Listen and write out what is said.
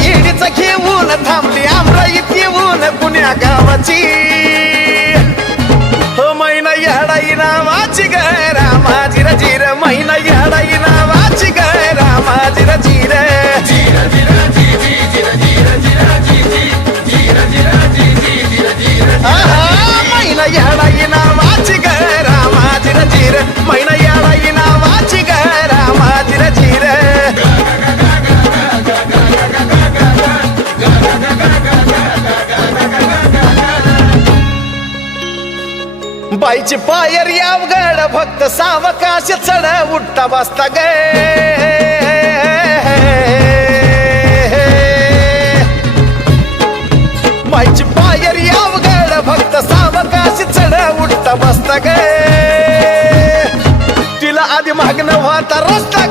येडीच घेऊन थांबली अमराईत येऊन पुण्या गावाची हो मैना याडाई नावाची ग रामाजी रजीर मैना याडाई नावाची ग रामाजी रजीर मैना याडाई नावाची ग रामाजी रजीर मैना याडाई नावाची ग रामाजी रजीर बाईची पायर यावगड भक्त सावकाश चढ उठता बसता गे बाईची पायर यावगड भक्त सावकाश चढ उठता बसता गे तिला आधी मागणं होता रस्ता